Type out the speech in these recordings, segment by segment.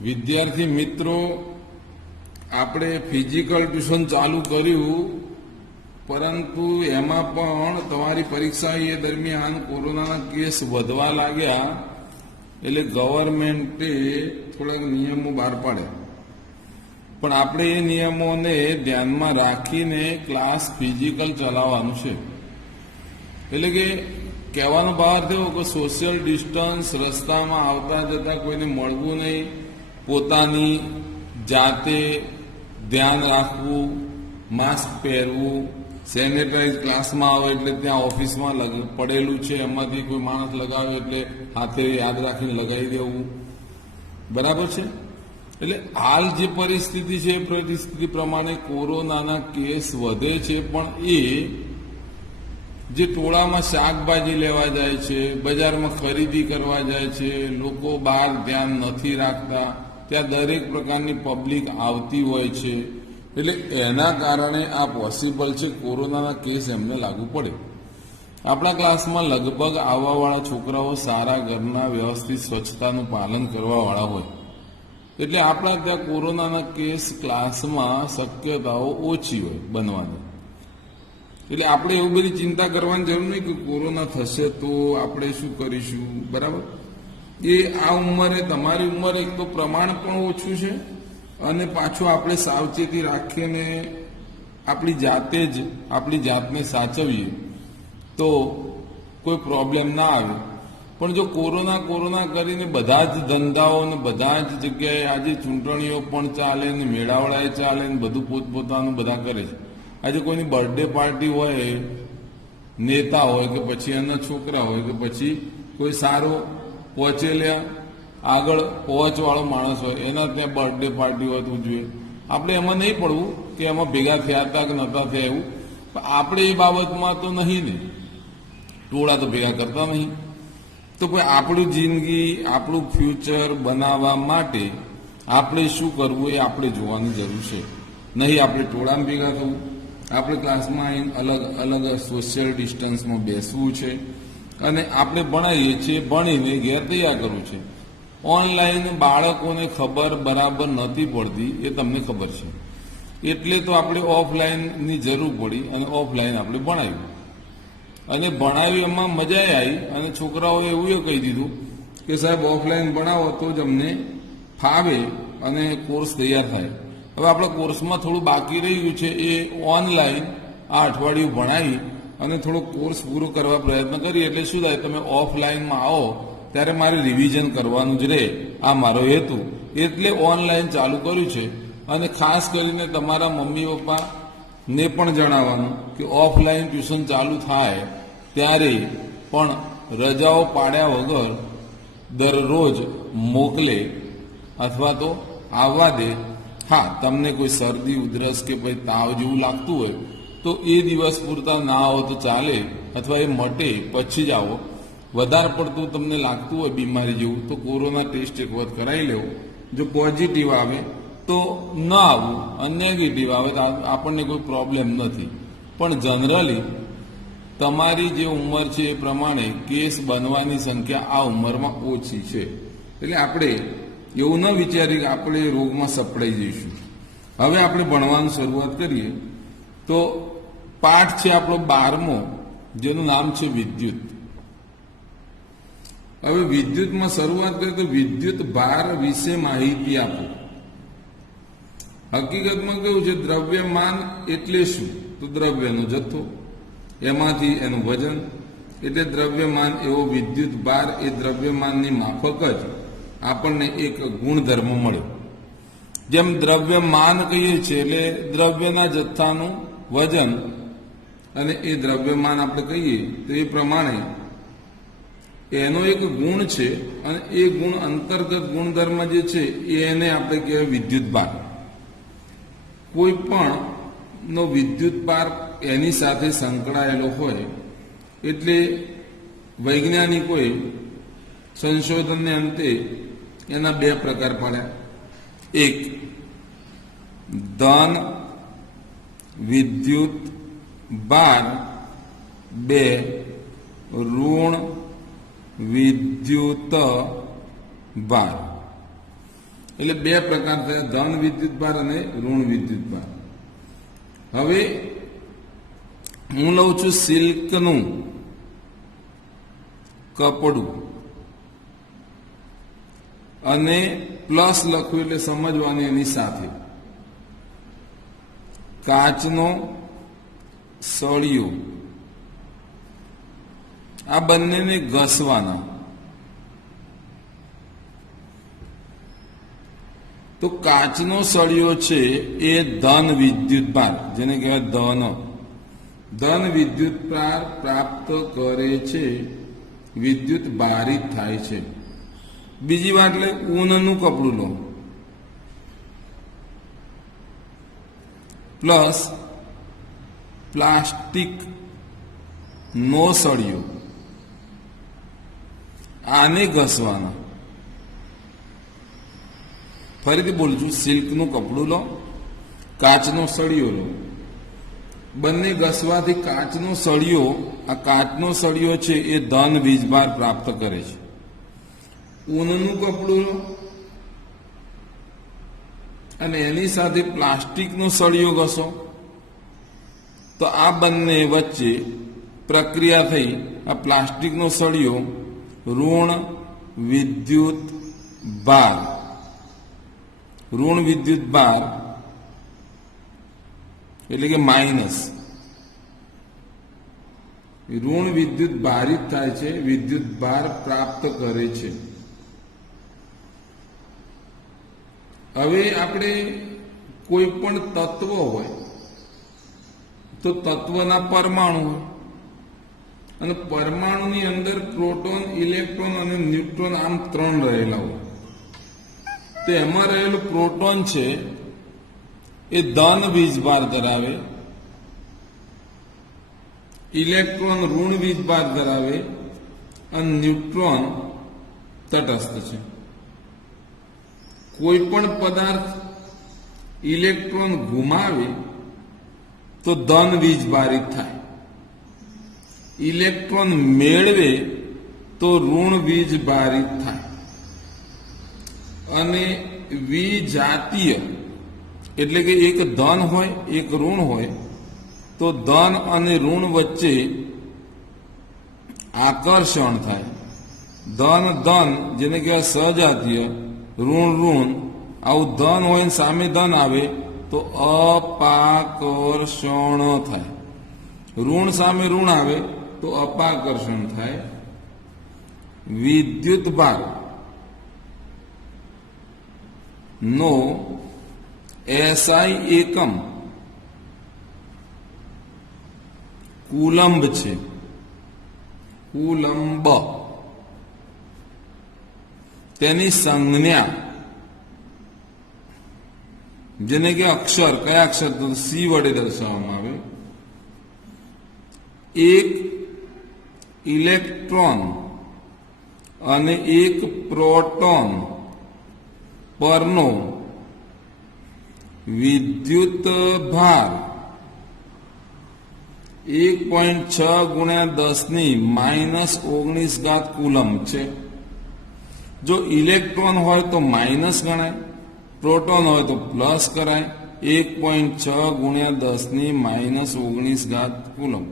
વિદ્યાર્થી મિત્રો, આપણે ફિઝિકલ ટ્યુશન ચાલુ કર્યું, પરંતુ એમાં પણ તમારી પરીક્ષા એ દરમિયાન કોરોનાના કેસ વધવા લાગ્યા, એટલે ગવર્મેન્ટે થોડાક નિયમો બહાર પાડ્યા. પણ આપણે એ નિયમોને ધ્યાનમાં રાખીને ક્લાસ ફિઝિકલ ચલાવવાનું છે. એટલે કે કહેવાનો ભાવ થયો કે સોશિયલ ડિસ્ટન્સ, રસ્તામાં આવતા જતા કોઈને મળવું નહીં, પોતાની જાતે ધ્યાન રાખવું, માસ્ક પહેરવું, સેનેટાઈઝ ક્લાસમાં આવે એટલે ત્યાં ઓફિસમાં પડેલું છે એમાંથી કોઈ માણસ લગાવે એટલે હાથે યાદ રાખીને લગાવી દેવું. બરાબર છે? એટલે હાલ જે પરિસ્થિતિ છે એ પરિસ્થિતિ પ્રમાણે કોરોનાના કેસ વધે છે, પણ એ જે ટોળામાં શાકભાજી લેવા જાય છે, બજારમાં ખરીદી કરવા જાય છે, લોકો બહાર ધ્યાન નથી રાખતા, ત્યાં દરેક પ્રકારની પબ્લિક આવતી હોય છે. એટલે એના કારણે આ પોસિબલ છે કોરોનાના કેસ એમને લાગુ પડે. આપણા ક્લાસમાં લગભગ આવવાવાળા છોકરાઓ સારા ઘરના વ્યવસ્થિત સ્વચ્છતાનું પાલન કરવાવાળા હોય, એટલે આપણા ત્યાં કોરોનાના કેસ ક્લાસમાં શક્યતાઓ ઓછી હોય બનવાની. એટલે આપણે એવું બધી ચિંતા કરવાની જરૂર નહીં કે કોરોના થશે તો આપણે શું કરીશું. બરાબર? એ આ ઉંમરે, તમારી ઉંમરે એક તો પ્રમાણ પણ ઓછું છે, અને પાછું આપણે સાવચેતી રાખીને આપણી જાતને સાચવીએ તો કોઈ પ્રોબ્લેમ ના આવે. પણ જો કોરોના કરીને બધા જ ધંધાઓ ને બધા જ જગ્યાએ આજે ચૂંટણીઓ પણ ચાલે ને મેળાવડાએ ચાલે ને બધું પોતપોતાનું બધા કરે છે. આજે કોઈની બર્થડે પાર્ટી હોય, નેતા હોય કે પછી એના છોકરા હોય કે પછી કોઈ સારો પહોંચેલા આગળ પહોંચવાળો માણસ હોય, એના ત્યાં બર્થડે પાર્ટી હોય તો ઉજવે. આપણે એમાં નહીં પડવું કે એમાં ભેગા થયા હતા કે નહોતા થયા એવું, પણ આપણે એ બાબતમાં તો નહીં ને, ટોળા તો ભેગા કરતા નહીં. તો ભાઈ આપણું જિંદગી, આપણું ફ્યુચર બનાવવા માટે આપણે શું કરવું એ આપણે જોવાની જરૂર છે. નહીં આપણે ટોળામાં ભેગા થવું, આપણે ક્લાસમાં અલગ અલગ સોશિયલ ડિસ્ટન્સમાં બેસવું છે, અને આપણે ભણાવીએ છીએ, ભણીને ઘેર તૈયાર કરવું છે. ઓનલાઈન બાળકોને ખબર બરાબર નથી પડતી, એ તમને ખબર છે, એટલે તો આપણે ઓફલાઈનની જરૂર પડી અને ઓફલાઈન આપણે ભણાવ્યું. અને ભણાવી એમાં મજા આવી, અને છોકરાઓએ એવું કહી દીધું કે સાહેબ ઓફલાઈન ભણાવો તો જ અમને ફાવે અને કોર્સ તૈયાર થાય. હવે આપણા કોર્સમાં થોડું બાકી રહ્યું છે, એ ઓનલાઈન આ અઠવાડિયું ભણાવી અને થોડો કોર્સ પૂરો કરવા પ્રયત્ન કરીએ. એટલે શું થાય, તમે ઓફલાઈનમાં આવો ત્યારે મારે રિવિઝન કરવાનું જ રહે, આ મારો હેતુ. એટલે ઓનલાઈન ચાલુ કર્યું છે. અને ખાસ કરીને તમારા મમ્મી પપ્પાને પણ જણાવવાનું કે ઓફલાઈન ટ્યુશન ચાલુ થાય ત્યારે પણ રજાઓ પાડ્યા વગર દરરોજ મોકલે અથવા તો આવવા દે. હા, તમને કોઈ શરદી, ઉધરસ કે પછી તાવ જેવું લાગતું હોય તો એ દિવસ પૂરતા ના આવો તો ચાલે, અથવા એ મટે પછી જ આવો. વધારે પડતું તમને લાગતું હોય બીમારી જેવું તો કોરોના ટેસ્ટ એક વખત કરાવી લેવો. જો પોઝિટિવ આવે તો ન આવવું, અને નેગેટિવ આવે તો આપણને કોઈ પ્રોબ્લેમ નથી. પણ જનરલી તમારી જે ઉંમર છે એ પ્રમાણે કેસ બનવાની સંખ્યા આ ઉંમરમાં ઓછી છે. એટલે આપણે એવું ન વિચારીએ કે આપણે રોગમાં સપડાઈ જઈશું. હવે આપણે ભણવાની શરૂઆત કરીએ. તો પાઠ છે આપણો 12મો, જેનું નામ છે વિદ્યુત. હવે વિદ્યુતમાં શરૂઆત કરીએ તો વિદ્યુત ભાર વિશે માહિતી આપો. હકીકતમાં કેવું છે, દ્રવ્યમાન એટલે શું? તો દ્રવ્યનો જથ્થો, એમાંથી એનું વજન, એટલે દ્રવ્યમાન. એવો વિદ્યુત ભાર એ દ્રવ્યમાનની માફક જ આપણને એક ગુણધર્મ મળે. જેમ દ્રવ્યમાન કહીએ છીએ એટલે દ્રવ્યના જથ્થાનું વજન, અને એ દ્રવ્યમાન આપણે કહીએ તો એ પ્રમાણે એનો એક ગુણ છે, અને એ ગુણ અંતર્ગત ગુણધર્મ જે છે એને આપણે કહેવાય વિદ્યુત ભાર. કોઈ પણ નો વિદ્યુત ભાર એની સાથે સંકળાયેલો હોય એટલે વૈજ્ઞાનિકોએ સંશોધનને અંતે એના 2 પ્રકાર પાડ્યા. એક ધન વિદ્યુત ભાર, 2 ઋણ વિદ્યુત ભાર. એટલે બે પ્રકાર થયા, ધન વિદ્યુતભાર અને ઋણ વિદ્યુતભાર. હવે હું લઉં છું સિલ્કનું કપડું અને પ્લસ લખું એટલે સમજવાની એની સાથે કાચનો સળિયો, આ બંનેને ઘસવાના. તો કાચનો સળિયો છે એ ધન વિદ્યુતભાર, જેને કહેવાય ધન વિદ્યુતભાર પ્રાપ્ત કરે છે, વિદ્યુત ભારિત થાય છે. બીજી વાત એટલે ઊનનું કપડું લો પ્લસ પ્લાસ્ટિક નો સળિયો, આને ઘસવાના. ફરીથી બોલું છું, સિલ્કનું કપડું લો, કાચનો સળિયો લો, બંને ઘસવાથી કાચનો સળિયો, આ કાચનો સળિયો છે એ ધન વીજભાર પ્રાપ્ત કરે છે. ઊનનું કપડું લો અને એની સાથે પ્લાસ્ટિકનો સળિયો ઘસો, તો આ બંને વચ્ચે પ્રક્રિયા થઈ, આ પ્લાસ્ટિકનો સળિયો ઋણ વિદ્યુત ભાર, ઋણ વિદ્યુત ભાર એટલે કે માઇનસ, ઋણ વિદ્યુત ભારિત થાય છે, વિદ્યુત ભાર પ્રાપ્ત કરે છે. હવે આપણે કોઈ પણ તત્વ હોય તો તત્વના પરમાણુ હોય, અને પરમાણુની અંદર પ્રોટોન, ઇલેક્ટ્રોન અને ન્યુટ્રોન આમ ત્રણ રહેલા હોય. તો એમાં રહેલું પ્રોટોન છે એ ધન વીજભાર ધરાવે, ઇલેક્ટ્રોન ઋણ વીજભાર ધરાવે અને ન્યુટ્રોન તટસ્થ છે. કોઈ પણ પદાર્થ ઇલેક્ટ્રોન ગુમાવે તો ધન વીજભારિત થાય, ઇલેક્ટ્રોન મેળવે તો ઋણ વીજભારિત થાય. અને વિજાતીય એટલે કે એક ધન હોય એક ઋણ હોય, તો ધન અને ઋણ વચ્ચે આકર્ષણ થાય. ધન ધન જેને કહેવાય સજાતીય, ઋણ ઋણ, આવું ધન હોય ને સામે ધન આવે તો અપાકર્ષણ થાય. ઋણ સામે ઋણ આવે તો અપાકર્ષણ થાય. વિદ્યુત ભાર નો એસઆઈ એકમ કુલંબ છે, કુલંબ. તેની સંજ્ઞા જેને કે અક્ષર, કયા અક્ષર? તો સી વડે દર્શાવવામાં આવે. એક ઇલેક્ટ્રોન અને એક પ્રોટોન પરનો વિદ્યુત ભાર 1.6 × 10⁻⁻⁹ કુલમ છે. જો ઇલેક્ટ્રોન હોય તો માઇનસ ગણાય, પ્રોટોન હોય તો પ્લસ કરાય. 1.6 × 10⁻⁻⁹ કુલમ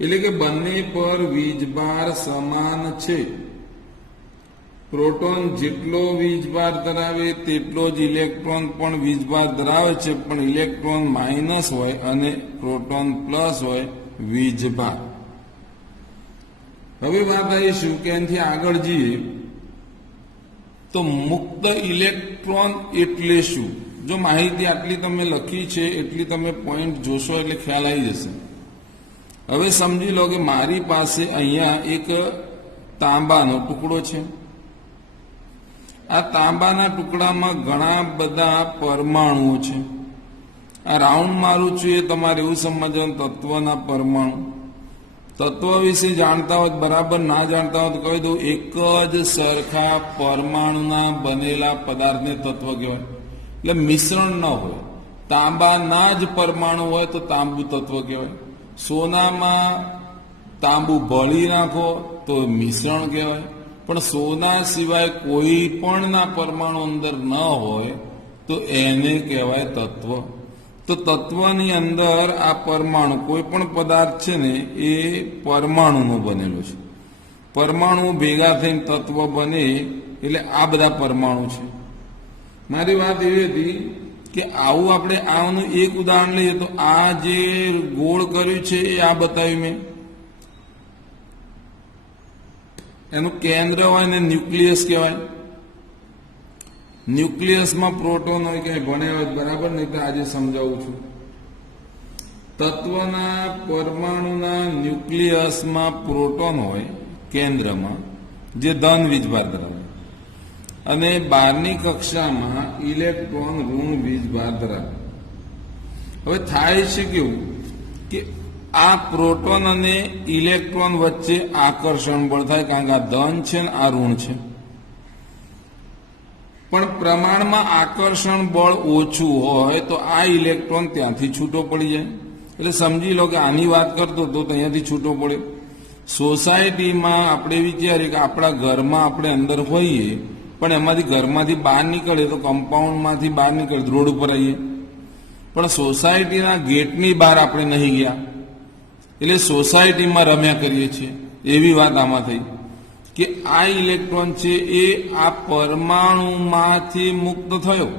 એટલે કે બંને પર વીજભાર સમાન છે. પ્રોટોન જેટલો વીજભાર ધરાવે તેટલો જ ઇલેક્ટ્રોન પણ વીજભાર ધરાવે છે, પણ ઇલેક્ટ્રોન માઇનસ હોય અને પ્રોટોન પ્લસ હોય વીજભાર. હવે વાત આવીશું કે એનાથી આગળ જઈએ તો મુક્ત ઇલેક્ટ્રોન એટલે શું? જો માહિતી આટલી તમે લખી છે એટલી તમે પોઈન્ટ જોશો એટલે ખ્યાલ આવી જશે. હવે સમજી લો કે મારી પાસે અહીંયા એક તાંબાનો ટુકડો છે. આ તાંબાના ટુકડામાં ઘણા બધા પરમાણુઓ છે. આ રાઉન્ડ મારું છું એ તમારે એવું સમજવાનું તત્વના પરમાણુ. તત્વ વિશે જાણતા હોય બરાબર, ના જાણતા હોય તો કહી દઉં, એક જ સરખા પરમાણુના બનેલા પદાર્થને તત્વ કહેવાય. એટલે મિશ્રણ ન હોય. તાંબાના જ પરમાણુ હોય તો તાંબુ તત્વ કહેવાય. સોનામાં તાંબુ ભળી નાખો તો મિશ્રણ કહેવાય. પણ સોના સિવાય કોઈ પણના પરમાણુ અંદર ન હોય તો એને કહેવાય તત્વ. તો તત્વની અંદર આ પરમાણુ, કોઈ પણ પદાર્થ છે ને એ પરમાણુનો બનેલો છે. પરમાણુ ભેગા થઈને તત્વ બને એટલે આ બધા પરમાણુ છે. મારી વાત એવી હતી કે આવું આપણે આનું એક ઉદાહરણ લઈએ તો આ જે ગોળ કર્યું છે એ આ બતાવ્યું મેં. એનું કેન્દ્ર હોય ને ન્યુક્લિયસ કહેવાય. ન્યુક્લિયસમાં પ્રોટોન હોય, ક્યાંય ભણ્યા હોય બરાબર, નહીં તો આજે સમજાવું છું. તત્વના પરમાણુના ન્યુક્લિયસમાં પ્રોટોન હોય કેન્દ્રમાં, જે ધન વીજભાર ધરાવે, અને બહારની કક્ષામાં ઇલેક્ટ્રોન ઋણ વીજભાર ધરાવે. હવે થાય છે કેવું કે આ પ્રોટોન અને ઇલેક્ટ્રોન વચ્ચે આકર્ષણ બળ થાય, કારણ કે આ ધન છે ને આ ઋણ છે. પણ પ્રમાણમાં આકર્ષણ બળ ઓછું હોય તો આ ઇલેક્ટ્રોન ત્યાંથી છૂટો પડી જાય. એટલે સમજી લો કે આની વાત કરતો તો અહીંયાથી છૂટો પડે. સોસાયટીમાં આપણે વિચારીએ કે આપણા ઘરમાં આપણે અંદર હોઈએ, પણ એમાંથી ઘરમાંથી બહાર નીકળીએ તો કમ્પાઉન્ડમાંથી બહાર નીકળીએ રોડ ઉપર આવીએ, પણ સોસાયટીના ગેટની બહાર આપણે નહીં ગયા, એટલે સોસાયટીમાં રમ્યા કરીએ છીએ. એવી વાત આમાં થઈ કે આ ઇલેક્ટ્રોન છે એ આ પરમાણુમાંથી મુક્ત થયો,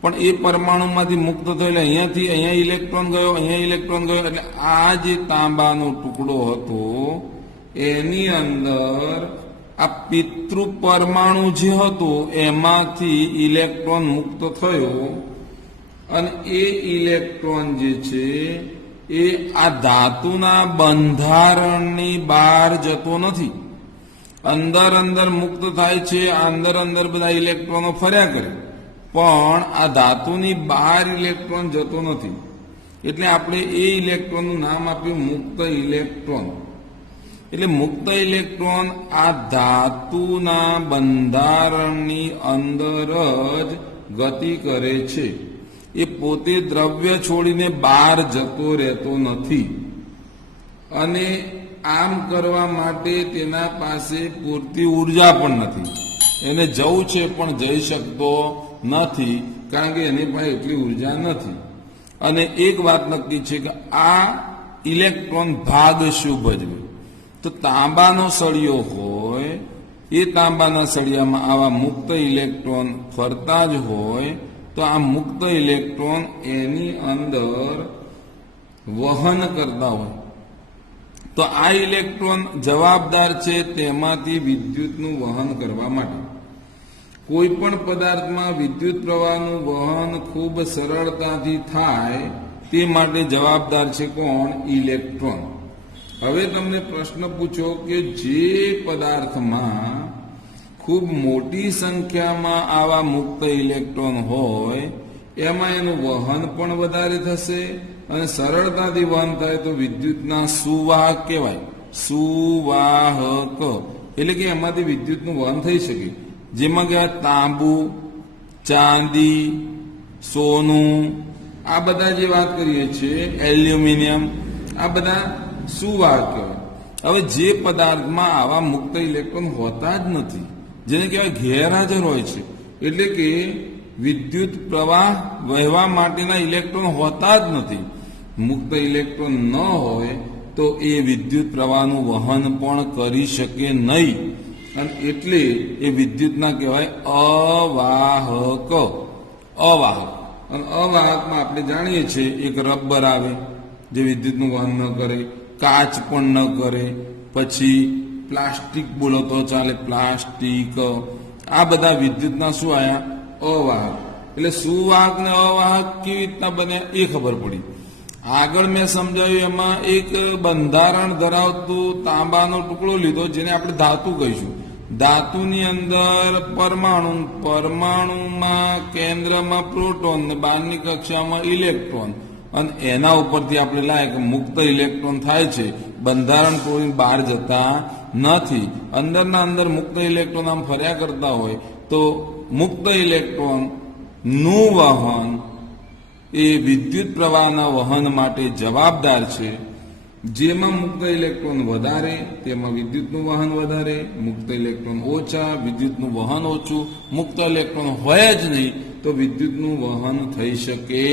પણ એ પરમાણુમાંથી મુક્ત થયો એટલે અહીંયાથી અહીંયા ઇલેક્ટ્રોન ગયો, અહીંયા ઇલેક્ટ્રોન ગયો, એટલે આ જે તાંબાનો ટુકડો હતો એની અંદર આ પિતૃ પરમાણુ જે હતો એમાંથી ઇલેક્ટ્રોન મુક્ત થયો, અને એ ઇલેક્ટ્રોન જે છે એ આ ધાતુના બંધારણની બહાર જતો નથી. અંદર અંદર મુક્ત થાય છે, અંદર અંદર બધા ઇલેક્ટ્રોનો ફર્યા કરે, પણ આ ધાતુની બહાર ઇલેક્ટ્રોન જતો નથી. એટલે આપણે એ ઇલેક્ટ્રોનનું નામ આપ્યું મુક્ત ઇલેક્ટ્રોન. એટલે મુક્ત ઇલેક્ટ્રોન આ ધાતુના બંધારણની અંદર જ ગતિ કરે છે. એ પોતે દ્રવ્ય છોડીને બહાર જતો રહેતો નથી, અને આમ કરવા માટે તેના પાસે પૂરતી ઉર્જા પણ નથી. એને જવું છે પણ જઈ શકતો નથી, કારણ કે એની પાસે એટલી ઉર્જા નથી. અને એક વાત નક્કી છે કે આ ઇલેક્ટ્રોન ભાગ શું ભજવે? તો તાંબાનો સળિયો હોય, એ તાંબાના સળિયામાં આવા મુક્ત ઇલેક્ટ્રોન ફરતા જ હોય, તો આ મુક્ત ઇલેક્ટ્રોન એની અંદર વહન કરતા હોય. તો આ ઇલેક્ટ્રોન જવાબદાર છે તેમાંથી વિદ્યુતનું વહન કરવા માટે. કોઈ પણ પદાર્થમાં વિદ્યુત પ્રવાહનું વહન ખૂબ સરળતાથી થાય તે માટે જવાબદાર છે કોણ? ઇલેક્ટ્રોન. હવે તમને પ્રશ્ન પૂછો કે જે પદાર્થમાં ખૂબ મોટી સંખ્યામાં આવા મુક્ત ઇલેક્ટ્રોન હોય એમાં એનું વહન પણ વધારે થશે, અને સરળતાથી વહન થાય તો વિદ્યુતના સુવાહક કહેવાય. સુવાહક એટલે કે એમાંથી વિદ્યુતનું વહન થઈ શકે. જેમાં કહેવાય તાંબુ, ચાંદી, સોનું, આ બધા જે વાત કરીએ છીએ, એલ્યુમિનિયમ, આ બધા સુવાહક કહેવાય. હવે જે પદાર્થમાં આવા મુક્ત ઇલેક્ટ્રોન હોતા જ નથી, જેને કહેવાય ગેરહાજર હોય છે, એટલે કે વિદ્યુત પ્રવાહ વહેવા માટેના ઇલેક્ટ્રોન હોતા જ નથી, મુક્ત ઇલેક્ટ્રોન ન હોય તો એ વિદ્યુત પ્રવાહનું વહન પણ કરી શકે નહીં, અને એટલે એ વિદ્યુતના કહેવાય અવાહક. અવાહક. અને અવાહકમાં આપણે જાણીએ છીએ એક રબર આવે જે વિદ્યુતનું વહન ન કરે, કાચ પણ ન કરે, પછી પ્લાસ્ટિક બોલો તો ચાલે, પ્લાસ્ટિક, આ બધા વિદ્યુતના શું આયા? અવાહક. એટલે સુવાહક ને અવાહક કેવી રીતના બને એ ખબર પડી. આગળ મેં સમજાવ્યું એમાં એક બંધારણ ધરાવતું તાંબાનો ટુકડો લીધો, જેને આપણે ધાતુ કહીશું. ધાતુની અંદર પરમાણુ, પરમાણુમાં કેન્દ્રમાં પ્રોટોન ને બહારની કક્ષામાં ઇલેક્ટ્રોન, અને એના ઉપરથી આપણે લાય કે મુક્ત ઇલેક્ટ્રોન થાય છે, બંધારણ તોડીને બહાર જતા નથી, અંદરના અંદર મુક્ત ઇલેક્ટ્રોન આમ ફર્યા કરતા હોય, તો મુક્ત ઇલેક્ટ્રોન નું વહન એ વિદ્યુત પ્રવાહના વહન માટે જવાબદાર છે. જેમાં મુક્ત ઇલેક્ટ્રોન વધારે તેમાં વિદ્યુતનું વહન વધારે, મુક્ત ઇલેક્ટ્રોન ઓછા વિદ્યુતનું વહન ઓછું. મુક્ત ઇલેક્ટ્રોન હોય જ નહીં તો વિદ્યુતનું વહન થઈ શકે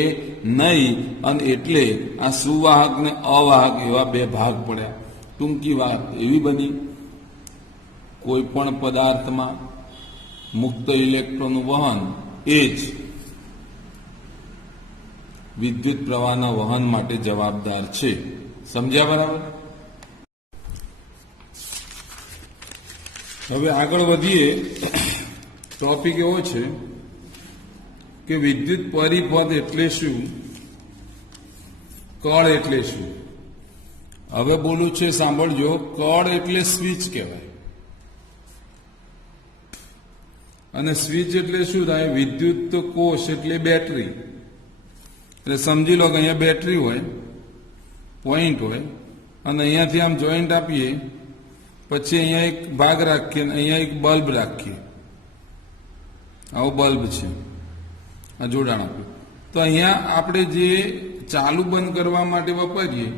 નહીં, અને એટલે આ સુવાહક ને અવાહક એવા બે ભાગ પડ્યા. ટૂંકી વાત એવી બની, કોઈ પણ પદાર્થમાં મુક્ત ઇલેક્ટ્રોનનું વહન એ જ વિદ્યુત પ્રવાહના વહન માટે જવાબદાર છે. સમજ્યા બરાબર? હવે આગળ વધીએ. ટોપિક એવો છે કે વિદ્યુત પરિપથ એટલે શું, કળ એટલે શું. હવે બોલું છે, સાંભળજો. કળ એટલે સ્વિચ કહેવાય, અને સ્વિચ એટલે શું થાય? વિદ્યુત કોષ એટલે બેટરી. એટલે સમજી લો કે અહીંયા બેટરી હોય, પોઈન્ટ હોય, અને અહીંયાથી આમ જોઈન્ટ આપીએ, પછી અહીંયા એક ભાગ રાખીએ અને અહીંયા એક બલ્બ રાખીએ. આવો બલ્બ છે, આ જોડાણ આપ્યું. તો અહીંયા આપણે જે ચાલુ બંધ કરવા માટે વાપરીએ,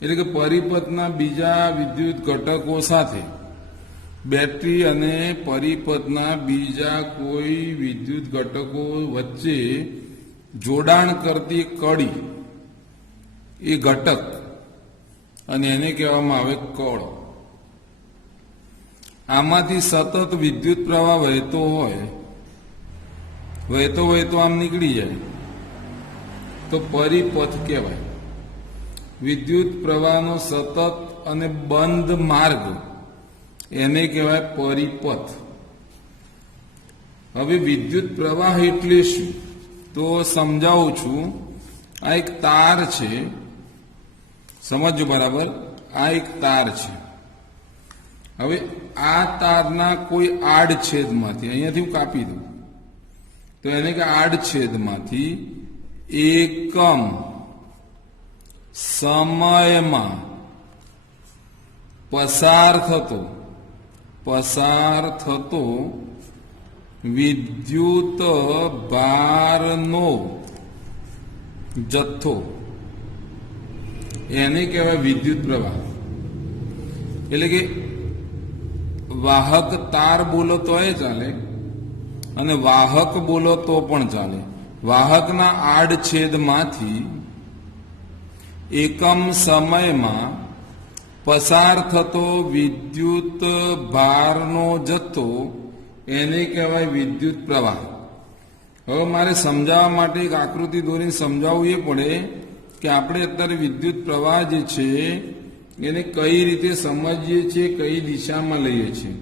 એટલે કે પરિપથના બીજા વિદ્યુત ઘટકો સાથે બેટરી અને પરિપથના બીજા કોઈ વિદ્યુત ઘટકો વચ્ચે જોડાણ કરતી કડી, એ ઘટક, અને એને કહેવામાં આવે કળ. આમાંથી સતત વિદ્યુત પ્રવાહ વહેતો હોય, વહેતો આમ નીકળી જાય તો પરિપથ કહેવાય. વિદ્યુત પ્રવાહનો સતત અને બંધ માર્ગ એને કહેવાય પરિપથ. હવે વિદ્યુત પ્રવાહ એટલે શું તો સમજાવું છું. આ એક તાર છે, સમજો બરાબર. આ એક તાર છે. હવે આ તારના કોઈ આડછેદમાંથી, અહીંયાથી હું કાપી દઉં તો એને કે આડછેદમાંથી એકમ સમયમાં પસાર થતો વિદ્યુત ભારનો જથ્થો એને કહેવાય વિદ્યુત પ્રવાહ. એટલે કે વાહક તાર બોલો તોય ચાલે અને વાહક બોલો તો પણ ચાલે. વાહકના આડછેદમાંથી એકમ સમયમાં પસાર થતો વિદ્યુત ભારનો જથ્થો એને કહેવાય વિદ્યુત પ્રવાહ. હવે મારે સમજાવવા માટે એક આકૃતિ દોરીને સમજાવવું એ પડે કે આપણે અત્યારે વિદ્યુત પ્રવાહ જે છે એને કઈ રીતે સમજીએ છીએ, કઈ દિશામાં લઈએ છીએ.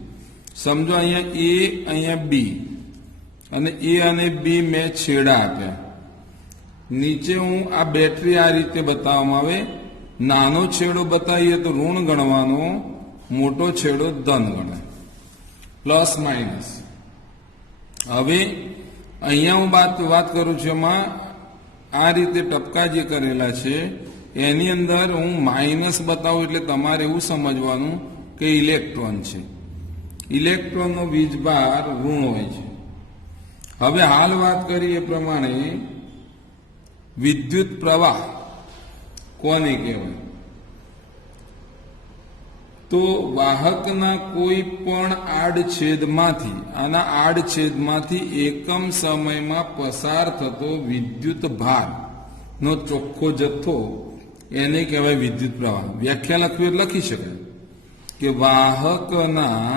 સમજો અહીંયા એ, અહીંયા બી, અને એ અને બી મેં છેડા આપ્યા. નીચે હું આ બેટરી આ રીતે બતાવવામાં આવે. નાનો છેડો બતાવીએ તો ઋણ ગણવાનો, મોટો છેડો ધન ગણાય, પ્લસ માઇનસ. હવે અહીંયા હું વાત કરું છું, એમાં આ રીતે ટપકા જે કરેલા છે એની અંદર હું માઇનસ બતાવું, એટલે તમારે એવું સમજવાનું કે ઇલેક્ટ્રોન છે. ઇલેક્ટ્રોનનો વીજભાર ઋણ હોય છે. હવે હાલ વાત કરી એ પ્રમાણે વિદ્યુત પ્રવાહ કોને કહેવાય? તો વાહકના કોઈ પણ આડછેદમાંથી, આના આડછેદમાંથી એકમ સમયમાં પસાર થતો વિદ્યુત ભાર નો ચોખ્ખો જથ્થો એને કહેવાય વિદ્યુત પ્રવાહ. વ્યાખ્યા લખવી એટલે લખી શકાય કે વાહકના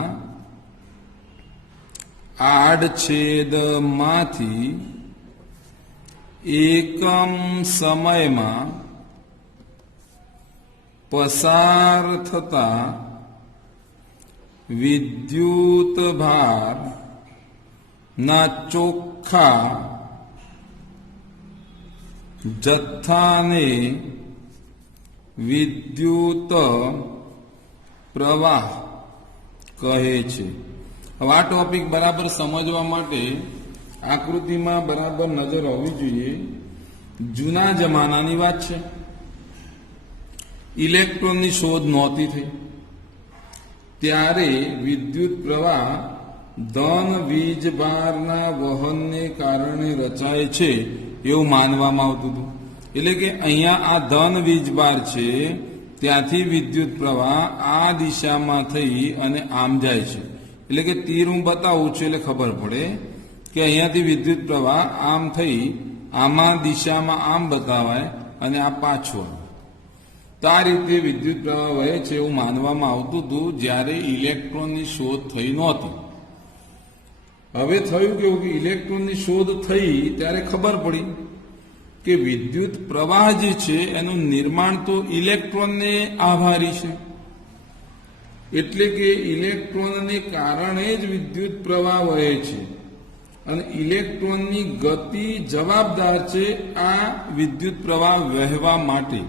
આડછેદમાંથી એકમ સમયમાં પસાર થતા વિદ્યુત ભાર ના ચોખ્ખા જથ્થાને વિદ્યુત પ્રવાહ કહે છે. હવે આ ટોપિક બરાબર સમજવા માટે આકૃતિમાં બરાબર નજર હોવી જોઈએ. જૂના જમાનાની વાત છે. ઇલેક્ટ્રોનની શોધ નહોતી થઈ ત્યારે વિદ્યુત પ્રવાહ ધન વીજભારના વહનને કારણે રચાય છે એવું માનવામાં આવતું હતું. એટલે કે અહીંયા આ ધન વીજભાર છે ત્યાંથી વિદ્યુત પ્રવાહ આ દિશામાં થઈ અને આમ જાય છે. એટલે કે તીર હું બતાવું છું એટલે ખબર પડે કે અહીંયાથી વિદ્યુત પ્રવાહ આમ થઈ આમાં દિશામાં આમ બતાવાય અને આ પાછું. તો આ રીતે વિદ્યુત પ્રવાહ વહે છે એવું માનવામાં આવતું હતું જ્યારે ઇલેક્ટ્રોનની શોધ થઈ નહોતી. હવે થયું કેવું કે ઇલેક્ટ્રોનની શોધ થઈ ત્યારે ખબર પડી કે વિદ્યુત પ્રવાહ જે છે એનું નિર્માણ તો ઇલેક્ટ્રોનને આભારી છે. એટલે કે ઇલેક્ટ્રોનને કારણે જ વિદ્યુત પ્રવાહ વહે છે અને ઇલેક્ટ્રોનની ગતિ જવાબદાર છે આ વિદ્યુત પ્રવાહ વહેવા માટે.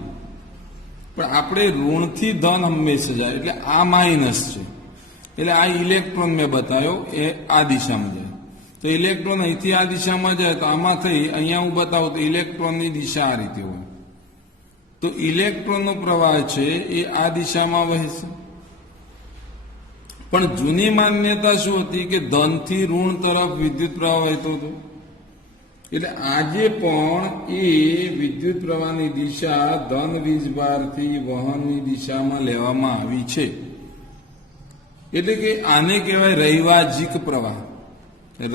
પણ આપણે ઋણથી ધન હંમેશા જાય એટલે આ માઇનસ છે. એટલે આ ઇલેક્ટ્રોન મેં બતાવ્યો એ આ દિશામાં જાય. તો ઇલેક્ટ્રોન અહીંથી આ દિશામાં જાય તો આમાં થઈ અહીંયા હું બતાવું તો ઇલેક્ટ્રોનની દિશા આ રીતે હોય. તો ઇલેક્ટ્રોનનો પ્રવાહ છે એ આ દિશામાં વહેશે. પણ જૂની માન્યતા શું હતી કે ધનથી ઋણ તરફ વિદ્યુત પ્રવાહ વહેતો હતો. એટલે આજે પણ એ વિદ્યુત પ્રવાહની દિશા ધન વીજભારથી વહનની દિશામાં લેવામાં આવી છે. એટલે કે આને કહેવાય રૈવાજિક પ્રવાહ.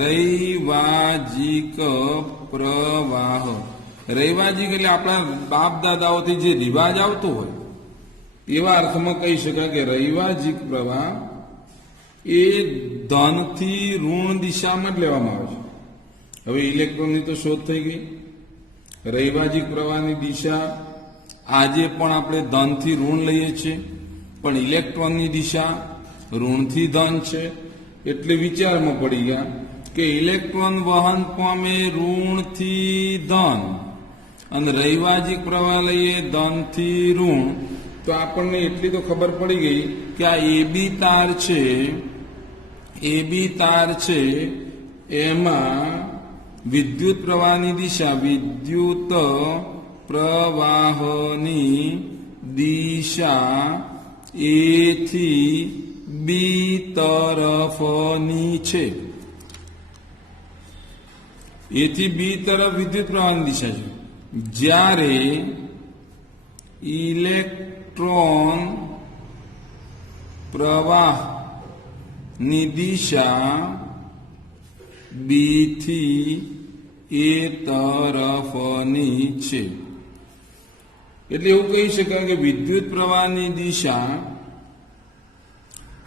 રૈવાજિક પ્રવાહ. રૈવાજિક એટલે આપણા બાપ દાદાઓથી જે રિવાજ આવતો હોય એવા અર્થમાં કહી શકાય કે રૈવાજિક પ્રવાહ એ ધનથી ઋણ દિશામાં જ લેવામાં આવે છે. હવે ઇલેક્ટ્રોનની તો શોધ થઈ ગઈ. રૈવાજિક પ્રવાહની દિશા આજે પણ આપણે ધનથી ઋણ લઈએ છીએ, પણ ઇલેક્ટ્રોનની દિશા ઋણથી ધન છે. એટલે વિચારમાં પડી ગયા કે ઇલેક્ટ્રોન વહન પામે ઋણથી ધન અને રૈવાજિક પ્રવાહ લઈએ ધનથી ઋણ. તો આપણને એટલી તો ખબર પડી ગઈ કે આ એબી તાર છે, એબી તાર છે એમાં વિદ્યુત પ્રવાહની દિશા વિદ્યુત પ્રવાહની દિશા એ થી બી તરફની છે. એથી બી તરફ વિદ્યુત પ્રવાહની દિશા છે. જ્યારે ઇલેક્ટ્રોન પ્રવાહની દિશા બી થી એ તરફની છે. એટલે એવું કહી શકાય કે વિદ્યુત પ્રવાહની દિશા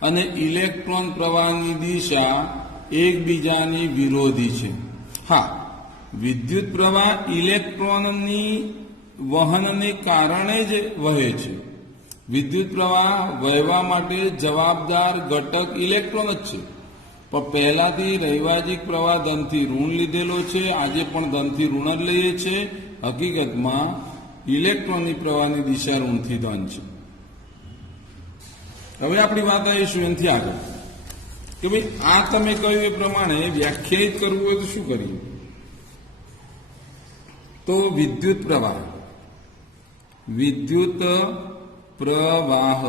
અને ઇલેક્ટ્રોન પ્રવાહની દિશા એકબીજાની વિરોધી છે. હા, વિદ્યુત પ્રવાહ ઇલેક્ટ્રોનની વહનને કારણે જ વહે છે. વિદ્યુત પ્રવાહ વહેવા માટે જવાબદાર ઘટક ઇલેક્ટ્રોન જ છે. પણ પહેલાથી રૈવાજિક પ્રવાહ ધનથી ઋણ લીધેલો છે, આજે પણ ધનથી ઋણ જ લઈએ છે. હકીકતમાં ઇલેક્ટ્રોનની પ્રવાહની દિશા ઋણથી ધન છે. હવે આપણી વાત આવીશું એનાથી આગળ કે ભાઈ આ તમે કહ્યું એ પ્રમાણે વ્યાખ્યાયિત કરવું હોય તો શું કરીએ? તો વિદ્યુત પ્રવાહ, વિદ્યુત પ્રવાહ,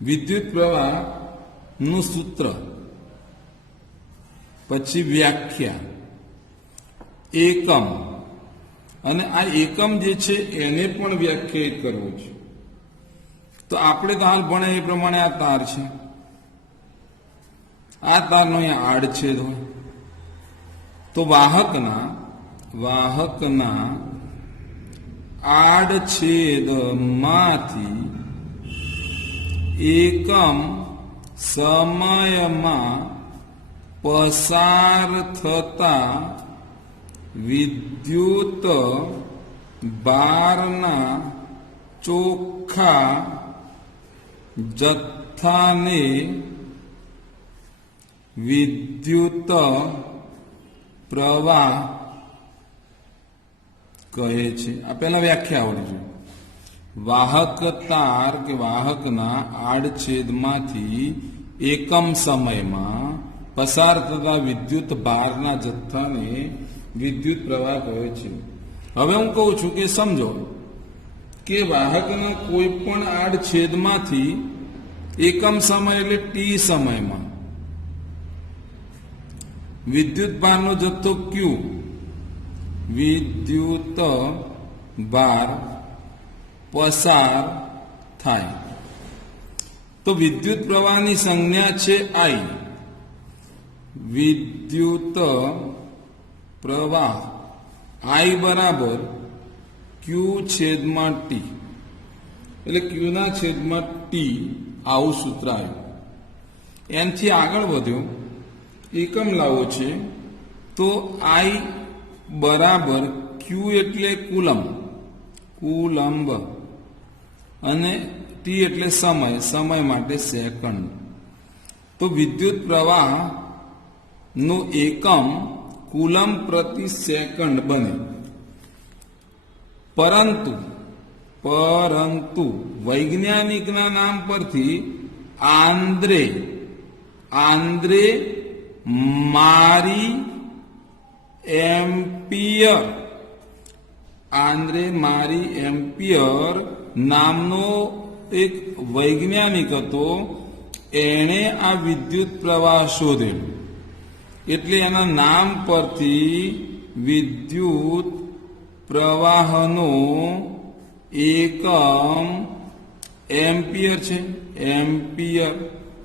વિદ્યુત પ્રવાહનું સૂત્ર, પછી વ્યાખ્યા, એકમ, અને આ એકમ જે છે એને પણ વ્યાખ્યાયિત કરવો છે. તો આપણે તો હાલ ભણે એ પ્રમાણે આ તાર છે, આ તારનો અહીંયા આડછેદ હોય તો વાહકના આડછેદમાંથી એકમ સમયમાં પસાર થતા વિદ્યુત ભારના ચોખ્ખા જથ્થાને વિદ્યુત પ્રવાહ કહે છે. આ પહેલા વ્યાખ્યા આવડી જોઈએ. વાહક તાર કે વાહકના આડછેદમાંથી એકમ સમયમાં પસાર થતા વિદ્યુત ભારના જથ્થાને વિદ્યુત પ્રવાહ કહે છે. હવે હું કહું છું કે સમજો કે વાહકના કોઈ પણ આડછેદમાંથી એકમ સમય એટલે ટી સમયમાં વિદ્યુત ભારનો જથ્થો ક્યુ, વિદ્યુત ભાર પસાર થાય. તો વિદ્યુત પ્રવાહની સંજ્ઞા છે I. વિદ્યુત પ્રવાહ I બરાબર Q છેદમાં T, એટલે Q ના છેદમાં T, આવું સૂત્ર આવ્યું. એનથી આગળ વધ્યો, એકમ લાવવો છે, તો I બરાબર Q એટલે કુલંબ અને T એટલે સમય માટે સેકન્ડ. તો વિદ્યુત પ્રવાહ નું એકમ કુલંબ પ્રતિ સેકન્ડ બને. પરંતુ વૈજ્ઞાનિકના નામ પરથી આંદ્રે મારી એમ્પિયર નામનો એક વૈજ્ઞાનિક હતો. એણે આ વિદ્યુત પ્રવાહ શોધેલો, એટલે એના નામ પરથી વિદ્યુત પ્રવાહનો એકમ એમ્પિયર છે.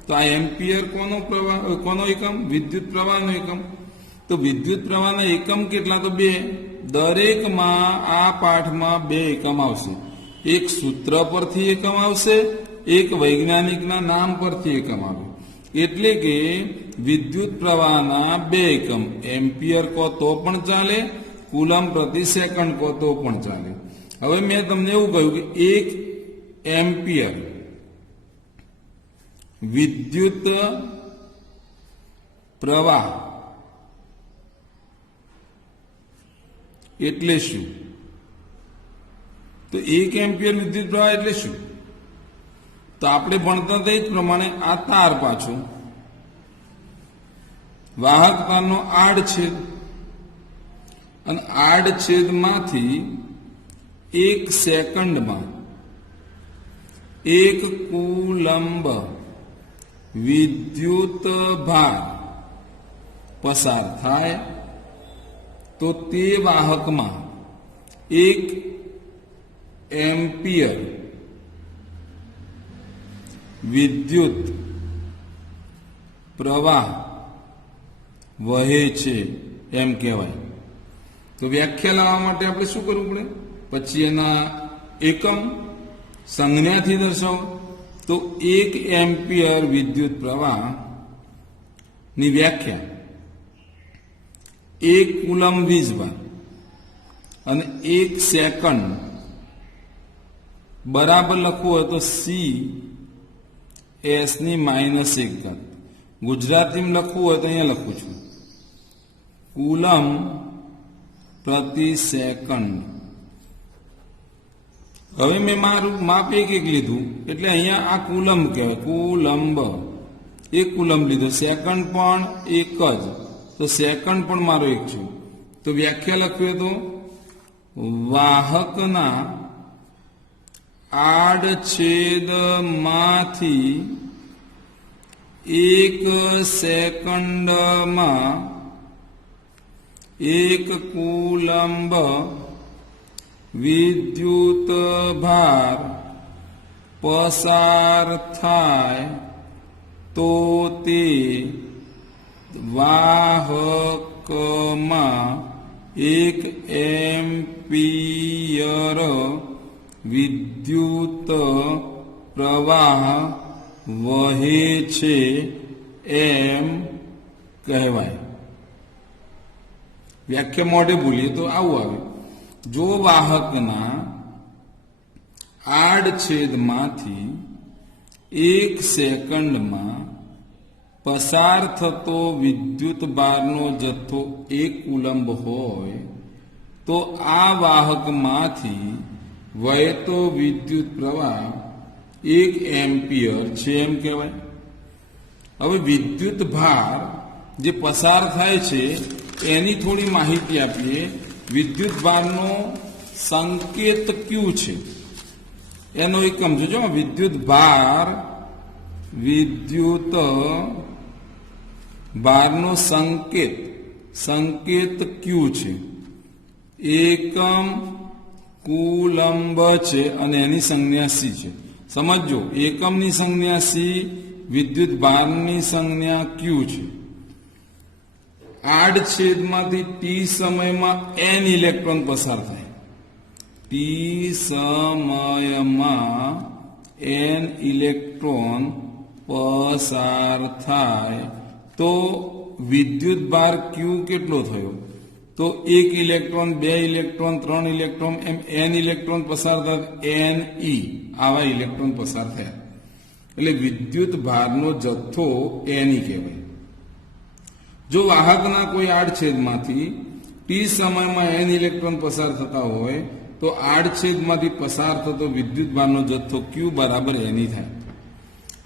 તો આ એમ્પિયર કોનો એકમ? વિદ્યુત પ્રવાહનો એકમ. તો વિદ્યુત પ્રવાહના એકમ કેટલા? તો 2. દરેકમાં આ પાઠમાં 2 એકમ આવશે. એક સૂત્ર પરથી એકમ આવશે, એક વૈજ્ઞાનિકના નામ પરથી એકમ આવે. એટલે કે વિદ્યુત પ્રવાહના 2 એકમ, એમ્પિયર કહો તો પણ ચાલે, કુલંબ પ્રતિ સેકન્ડ કહો તો પણ ચાલે. હવે મેં તમને એવું કહ્યું કે 1 એમ્પિયર વિદ્યુત પ્રવાહ એટલે શું? તો 1 એમ્પિયર વિદ્યુત પ્રવાહ એટલે શું? તો આપણે ભણતા તે જ પ્રમાણે આ તાર પાછો વાહક તારનો આડછેદ, અને આડછેદમાંથી 1 સેકન્ડમાં 1 કુલંબ વિદ્યુત ભાર પસાર થાય. તો તે વાહકમાં 1 એમ્પિયર વિદ્યુત પ્રવાહ વહે છે એમ કહેવાય. તો વ્યાખ્યા લાવવા માટે આપણે શું કરવું પડે? પછી એના એકમ સંજ્ઞાથી દર્શાવો. તો 1 એમ્પિયર વિદ્યુત પ્રવાહ ની વ્યાખ્યા 1 કુલંબ વીજભાર અને 1 સેકન્ડ બરાબર લખવું હોય તો CS ની -1 ગુજરાતીમાં લખવું હોય તો અહીંયા લખું છું કુલંબ પ્રતિ સેકન્ડ. હવે મેં મારું માપ 1 લીધું, એટલે અહીંયા આ કુલંબ કહેવાય. કુલંબ 1 કુલંબ લીધો, સેકન્ડ પણ 1 જ, તો સેકન્ડ પણ મારો 1 છે. તો વ્યાખ્યા લખીએ તો વાહકના આડછેદમાંથી 1 સેકન્ડમાં 1 કુલંબ વિદ્યુત ભાર પસાર થાય તો તે વાહકમાં 1 એમ્પિયર વિદ્યુત પ્રવાહ વહે છે એમ કહેવાય. વ્યાખ્યા મોઢે બોલીએ તો આવું આવે: જો વાહકના આડછેદમાંથી 1 સેકન્ડમાં પસાર થતો વિદ્યુત ભારનો જથ્થો 1 કુલંબ હોય તો આ વાહકમાંથી વહેતો વિદ્યુત પ્રવાહ 1 એમ્પિયર છે એમ કહેવાય. હવે વિદ્યુત ભાર જે પસાર થાય છે એની થોડી માહિતી આપીએ. વિદ્યુત ભારનો સંકેત ક્યુ છે એનો એકમ જોજો. વિદ્યુત ભારનો સંકેત ક્યુ છે. એકમ કુલંબ છે અને એની સંજ્ઞા સી છે. સમજો, એકમની સંજ્ઞા સી, વિદ્યુત ભારની સંજ્ઞા ક્યુ છે. આડછેદમાંથી ટી સમયમાં n ઇલેક્ટ્રોન પસાર થાય. ટી સમયમાં n ઇલેક્ટ્રોન પસાર થાય તો વિદ્યુત ભાર ક્યુ કેટલો થયો? તો 1 ઇલેક્ટ્રોન, 2 ઇલેક્ટ્રોન, 3 ઇલેક્ટ્રોન, એમ n ઇલેક્ટ્રોન પસાર થાય, ne આવા ઇલેક્ટ્રોન પસાર થયા. એટલે વિદ્યુત ભારનો જથ્થો ne કહેવાય. જો વાહકના કોઈ આડછેદમાંથી ટી સમયમાં n ઇલેક્ટ્રોન પસાર થતા હોય તો આડછેદમાંથી પસાર થતો વિદ્યુત ભારનો જથ્થો q બરાબર ne થાય.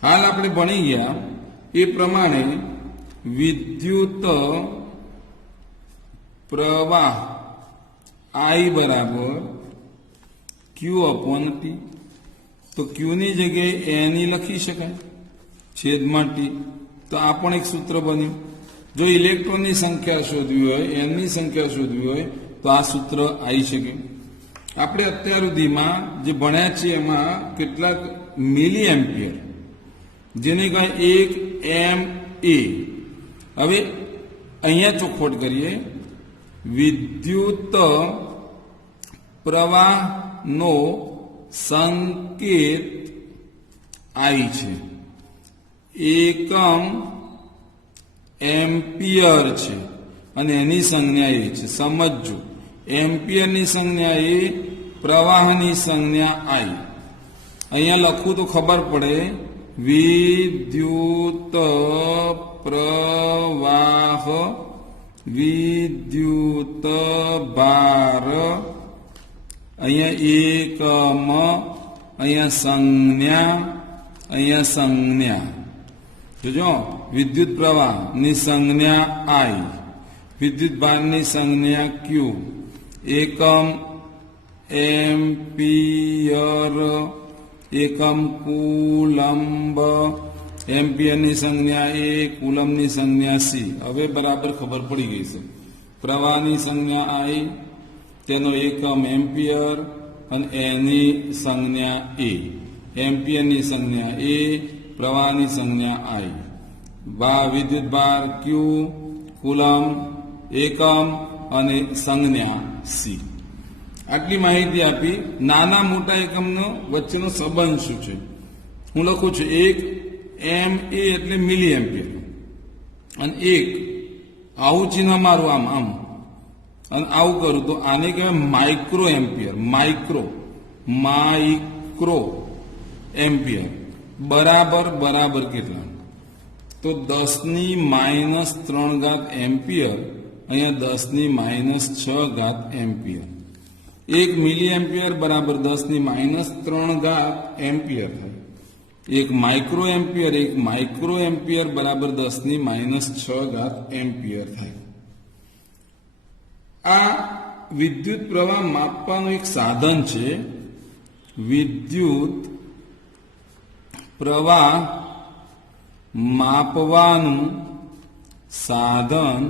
હાલ આપણે ભણી ગયા એ પ્રમાણે વિદ્યુત પ્રવાહ I બરાબર q અપોન ટી. તો q ની જગ્યાએ ne લખી શકાય, છેદમાં ટી. તો આ પણ એક સૂત્ર બન્યું. જો ઇલેક્ટ્રોનની સંખ્યા શોધવી હોય, n ની સંખ્યા શોધવી હોય તો આ સૂત્ર આવી શકે. આપણે અત્યાર સુધીમાં જે ભણ્યા છે એમાં કેટલાક મિલી એમ્પિયર, જેને કહે 1 MA. હવે અહીંયા ચોખવટ કરીએ, વિદ્યુત પ્રવાહનો સંકેત I છે, એકમ એમ્પિયર છે અને એની સંજ્ઞા એ છે. સમજો, એમ્પિયરની સંજ્ઞા એ, પ્રવાહની સંજ્ઞા I. અહીંયા લખું તો ખબર પડે, વિદ્યુત પ્રવાહ, વિદ્યુત ભાર, અહીંયા એકમ, અહીંયા સંજ્ઞા. જોજો, વિદ્યુત પ્રવાહની સંજ્ઞા I, વિદ્યુત ભારની સંજ્ઞા Q, એકમ એમ્પિયર, એકમ કુલંબ, એમ્પિયરની સંજ્ઞા એ, કુલંબની સંજ્ઞા સી. હવે બરાબર ખબર પડી ગઈ છે. પ્રવાહની સંજ્ઞા I, તેનો એકમ એમ્પિયર અને એની સંજ્ઞા એ. એમ્પિયરની સંજ્ઞા એ, પ્રવાહની સંજ્ઞા I. વિદ્યુત ભાર Q, કુલંબ, એકમ અને સંજ્ઞા સી. આટલી માહિતી આપી. નાના મોટા એકમનો વચ્ચેનો સંબંધ શું છે હું લખું છું. 1 MA એટલે મિલી એમ્પિયર, અને 1 આવું ચિહ્ન મારું આમ અને આવું કરું તો આને કહેવાય માઇક્રો એમ્પિયર. માઇક્રો એમ્પિયર બરાબર કેટલા? તો 10⁻³ એમ્પિયર, અહીંયા 10⁻6 એમ્પિયર. 1 મિલી એમ્પિયર બરાબર 10⁻³ એમ્પિયર થાય. 1 માઇક્રો એમ્પિયર બરાબર 10⁻6 એમ્પિયર થાય. આ વિદ્યુત પ્રવાહ માપવાનું એક સાધન છે. વિદ્યુત પ્રવાહ માપવાનું સાધન,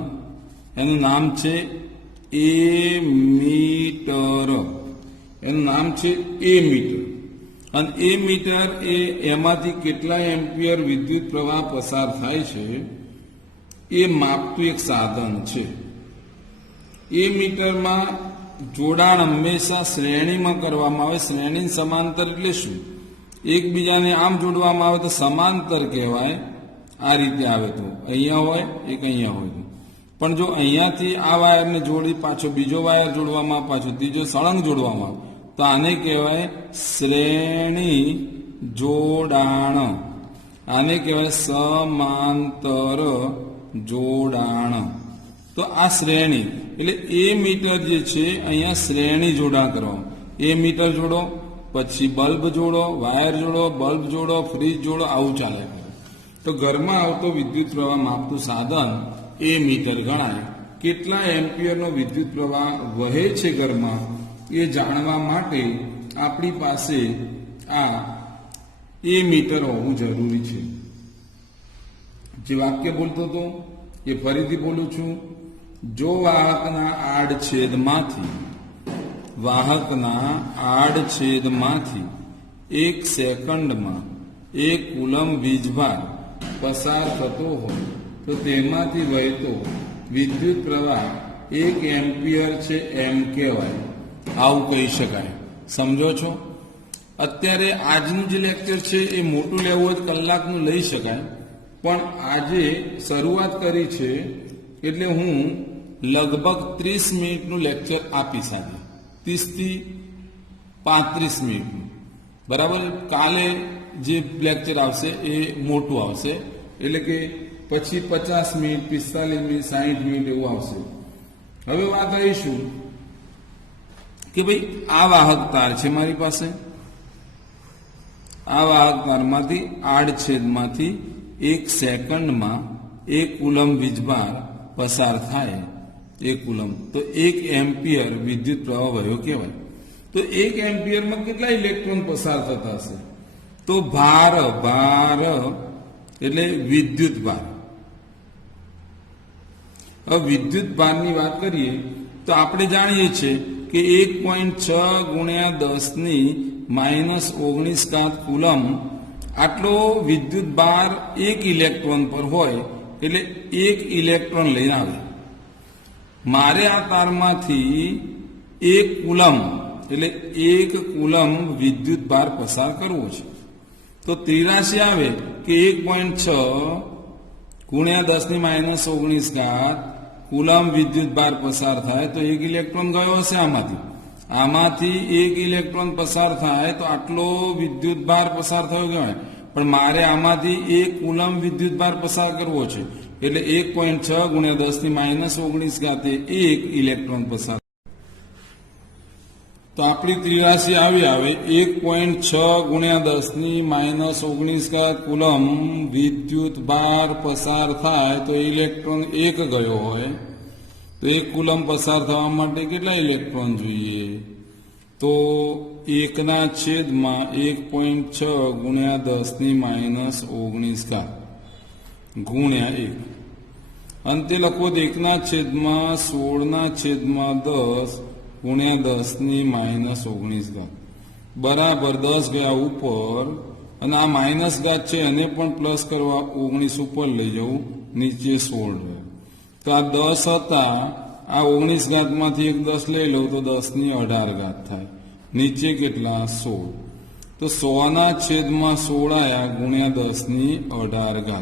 એનું નામ છે એમીટર. એનું નામ છે એમીટર. અને એમીટર એમાંથી કેટલા એમ્પિયર વિદ્યુત પ્રવાહ પસાર થાય છે એ માપતું એક સાધન છે. એમીટરમાં જોડાણ હંમેશા શ્રેણીમાં કરવામાં આવે. શ્રેણી સમાંતર એટલે શું? એકબીજાને આમ જોડવામાં આવે તો સમાંતર કહેવાય. આ રીતે આવે તો અહીંયા હોય, એક અહીંયા હોય. પણ જો અહીંયાથી આ વાયરને જોડી પાછો બીજો વાયર જોડવામાં, પાછો ત્રીજો સળંગ જોડવામાં આવે તો આને કહેવાય શ્રેણી જોડાણ. આને કહેવાય સમાંતર જોડાણ. તો આ શ્રેણી એટલે એ મીટર જે છે, અહીંયા શ્રેણી જોડાણ કરવા. એ મીટર જોડો, પછી બલ્બ જોડો, વાયર જોડો, બલ્બ જોડો, ફ્રીજ જોડો, આવું ચાલે. તો ઘરમાં આવતો વિદ્યુત પ્રવાહ માપતું સાધન એ મીટર ગણાય. કેટલા એમ્પિયરનો વિદ્યુત પ્રવાહ વહે છે ઘરમાં એ જાણવા માટે આપણી પાસે આ એ મીટર હોવું જરૂરી છે. જે વાક્ય બોલતો હતો એ ફરીથી બોલું છું. જો વાહકના આડછેદમાંથી વાહકના આડછેદમાંથી 1 સેકન્ડમાં 1 કુલમ વીજભાર પસાર થતો હોય તો તેમાંથી વહેતો વિદ્યુત પ્રવાહ 1 એમ્પિયર છે એમ કહેવાય. આવું કહી શકાય. સમજો છો? અત્યારે આજનું જે લેક્ચર છે એ મોટું લેવું હોય કલાકનું લઈ શકાય, પણ આજે શરૂઆત કરી છે એટલે હું લગભગ 30 મિનિટનું લેક્ચર આપીશ. આજે 30 થી 35 મિનિટનું. બરાબર. કાલે જે લેક્ચર આવશે એ મોટું આવશે, એટલે કે પછી 50 મિનિટ, 45 મિનિટ, 60 મિનિટ એવું આવશે. હવે વાત આવીશું કે ભાઈ આ વાહક તાર છે મારી પાસે. આ વાહક તારમાંથી આડછેદમાંથી 1 સેકન્ડમાં 1 કુલમ વીજભાર પસાર થાય, 1 કુલમ, તો 1 એમ્પિયર વિદ્યુત પ્રવાહ વહ્યો કહેવાય. તો 1 એમ્પિયરમાં કેટલા ઇલેક્ટ્રોન પસાર થતા હશે? તો ભાર એટલે વિદ્યુત ભાર. હવે વિદ્યુત ભારની વાત કરીએ તો આપણે જાણીએ છીએ કે 1.6 ગુણ્યા 10⁻⁹ કુલમ આટલો વિદ્યુત ભાર 1 ઇલેક્ટ્રોન પર હોય એટલે 1 ઇલેક્ટ્રોન લઈને આવે. મારે આ તારમાંથી 1 કુલમ એટલે 1 કુલમ વિદ્યુત ભાર પસાર કરવો છે. તો 83 આવે કે 1.6 ગુણ્યા 10⁻⁹ કુલમ વિદ્યુત ભાર પસાર થાય તો 1 ઇલેક્ટ્રોન ગયો હશે. આમાંથી 1 ઇલેક્ટ્રોન પસાર થાય તો આટલો વિદ્યુત ભાર પસાર થયો કહેવાય. પણ મારે આમાંથી 1 કુલમ વિદ્યુત ભાર પસાર કરવો છે એટલે 1.6 ગુણ્યા 10⁻⁹ 1 ઇલેક્ટ્રોન પસાર. તો આપણી 83 આવે 1.6 ગુણ્યા 10⁻⁹ કુલમ વિદ્યુત ભાર પસાર થાય તો ઇલેક્ટ્રોન 1 ગયો હોય તો 1 કુલમ પસાર થવા માટે કેટલા ઇલેક્ટ્રોન જોઈએ? તો 1/1.6 ગુણ્યા 10⁻⁹ ગુણ્યા 1. અંતે લખો તો 1/16/10 ગુણ્યા 10⁻⁹ બરાબર 10 ગયા ઉપર, અને આ માઇનસ ઘાત છે એને પણ પ્લસ કરવા 19 ઉપર લઈ જવું, નીચે 16 રહે. તો આ 10 હતા, આ 19 ઘાતમાંથી એક 10 લઈ લઉં તો 10⁸ થાય. નીચે કેટલા? 16. તો 100/16 આયા ગુણ્યા 10⁸.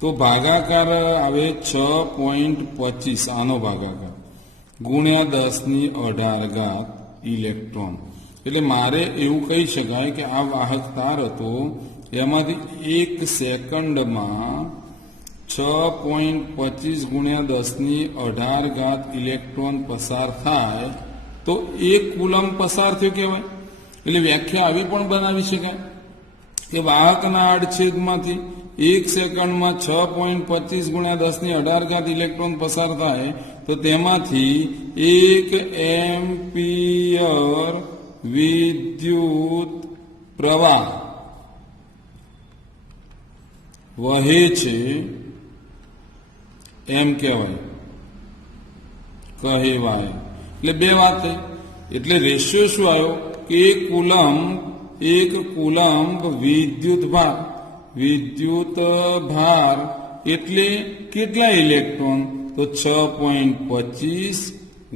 તો ભાગાકાર આવે 6.25, આનો ભાગાકાર ગુણ્યા 10⁸ ઇલેક્ટ્રોન. એટલે મારે એવું કહી શકાય કે આ વાહક તાર હતો, એમાંથી 1 સેકન્ડમાં 6.25 ગુણ્યા 10⁸ ઇલેક્ટ્રોન પસાર થાય તો 1 કુલમ પસાર થયો કહેવાય. એટલે વ્યાખ્યા આવી પણ બનાવી શકાય કે વાહકના આડછેદમાંથી 1 સેકન્ડમાં 6.25 ગુણ્યા 10⁸ ઇલેક્ટ્રોન પસાર થાય તો તેમાંથી 1 એમ્પિયર વિદ્યુત પ્રવાહ વહે છે એમ કહેવાય. એટલે બે વાત થઈ. એટલે રેશિયો શું આવ્યો કે 1 કુલમ્બ વિદ્યુત ભાર એટલે કેટલા ઇલેક્ટ્રોન? તો 6.25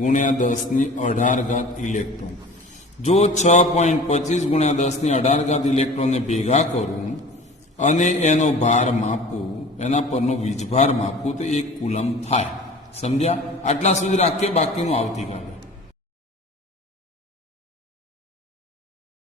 ગુણ્યા 10⁸ ઇલેક્ટ્રોન. જો 6.25 ગુણ્યા 10⁸ ઇલેક્ટ્રોનને ભેગા કરું અને એનો ભાર માપું, એના પરનો વીજભાર માપું તો 1 કુલમ થાય. સમજ્યા? આટલા સુધી રાખીએ, બાકીનું આવતીકાલે.